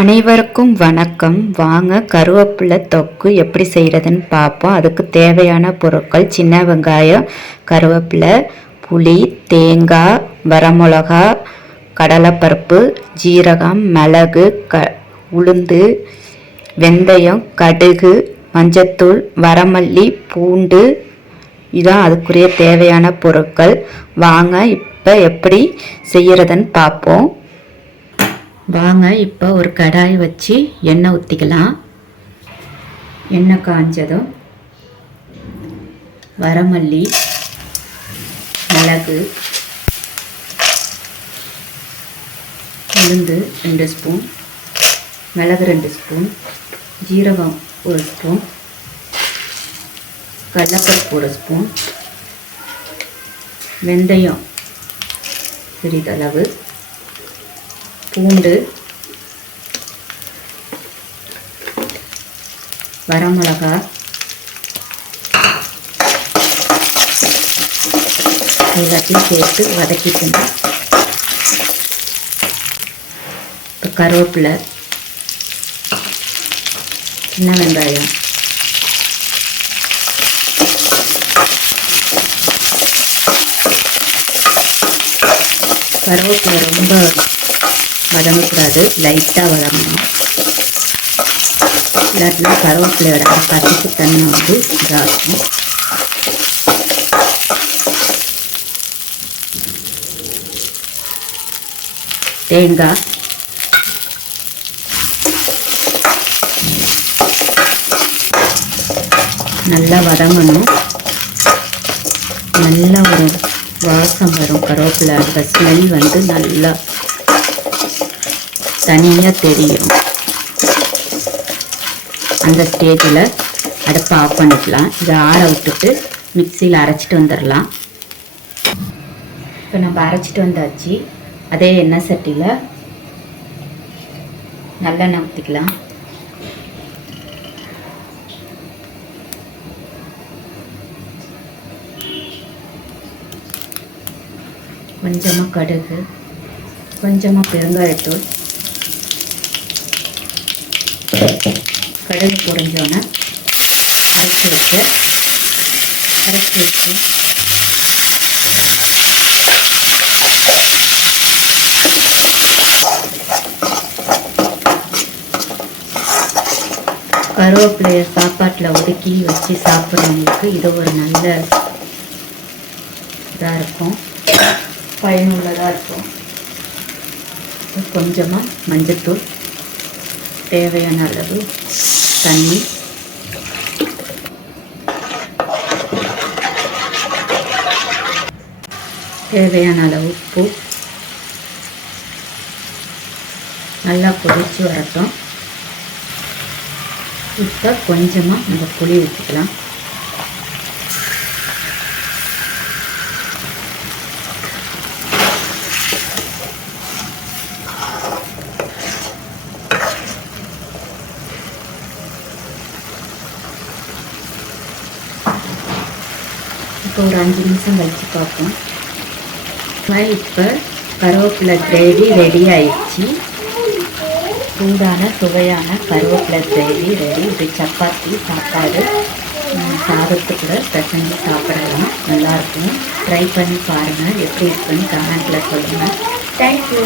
அனைவருக்கும் வணக்கம். வாங்க கருவேப்பிலை தொக்கு எப்படி செய்கிறதுன்னு பார்ப்போம். அதுக்கு தேவையான பொருட்கள்: சின்ன வெங்காயம், கருவேப்பிலை, புளி, தேங்காய், வரமிளகா, கடலைப்பருப்பு, ஜீரகம், மிளகு, உளுந்து, வெந்தயம், கடுகு, மஞ்சத்தூள், வரமல்லி, பூண்டு. இதான் அதுக்குரிய தேவையான பொருட்கள். வாங்க இப்போ எப்படி செய்கிறதுன்னு பார்ப்போம். வாங்க இப்போ ஒரு கடாய் வச்சு எண்ணெய் ஊற்றிக்கலாம். எண்ணெய் காஞ்சதும் வரமல்லி, மிளகு, உளுந்து 2 ஸ்பூன், மிளகு 2 ஸ்பூன், ஜீரகம் 1 ஸ்பூன், கடலைப்பருப்பு 1 ஸ்பூன், வெந்தயம் சிறிதளவு, பூண்டு, வரமிளகா, எல்லாத்தையும் சேர்த்து வதக்கிக்கணும். இப்போ கருவேப்பிலை, சின்ன வெங்காயம், கருவேப்பிலை ரொம்ப வதங்கக்கூடாது, லைட்டாக வதங்கணும். இல்லாட்டினா கருவேப்பிலையோட கசப்பு தண்ணி வந்து இதாகும். தேங்காய், நல்லா வதங்கணும். நல்ல ஒரு வாசம் வரும். கருவேப்பிலை அந்த ஸ்மெல் வந்து நல்லா தனியாக தெரியும். அந்த ஸ்டேஜில் அடுப்பை ஆஃப் பண்ணிக்கலாம். இதை ஆற விட்டுட்டு மிக்சியில் அரைச்சிட்டு வந்துடலாம். இப்போ நம்ம அரைச்சிட்டு வந்தாச்சு. அதே எண்ணெய் சட்டியில் நல்லெண்ணெய் ஊற்றிக்கலாம். கொஞ்சமாக கடுகு, கொஞ்சமாக பெருங்காயத்தூள், கடுகு பொரிஞ்சோன்னே அரைச்சி வச்சு கருவேப்பிலையை சாப்பாட்டில் ஒதுக்கி வச்சு சாப்பிட்றவங்களுக்கு இது ஒரு நல்ல இதாக இருக்கும், பயனுள்ளதாக இருக்கும். கொஞ்சமாக மஞ்சத்தூள், தேவையான அளவு தண்ணி, தேவையான அளவு உப்பு. நல்லா கொதிச்சு வரட்டும். இப்போ கொஞ்சமாக நம்ம புளி ஊற்றிக்கலாம். இப்போ ஒரு 5 நிமிஷம் கழித்து பார்ப்போம். இப்போ கருவேப்பிலை கிரேவி ரெடி ஆயிடுச்சு. சூடான சுவையான கருவேப்பிலை கிரேவி ரெடி. இது சப்பாத்தி, சாப்பாடு, சாதத்துக்கூட பிசைஞ்சு சாப்பிடலாம். நல்லாயிருக்கும். ட்ரை பண்ணி பாருங்கள். எப்படி இருக்குன்னு கமெண்ட்டில் சொல்லுங்கள். தேங்க்யூ.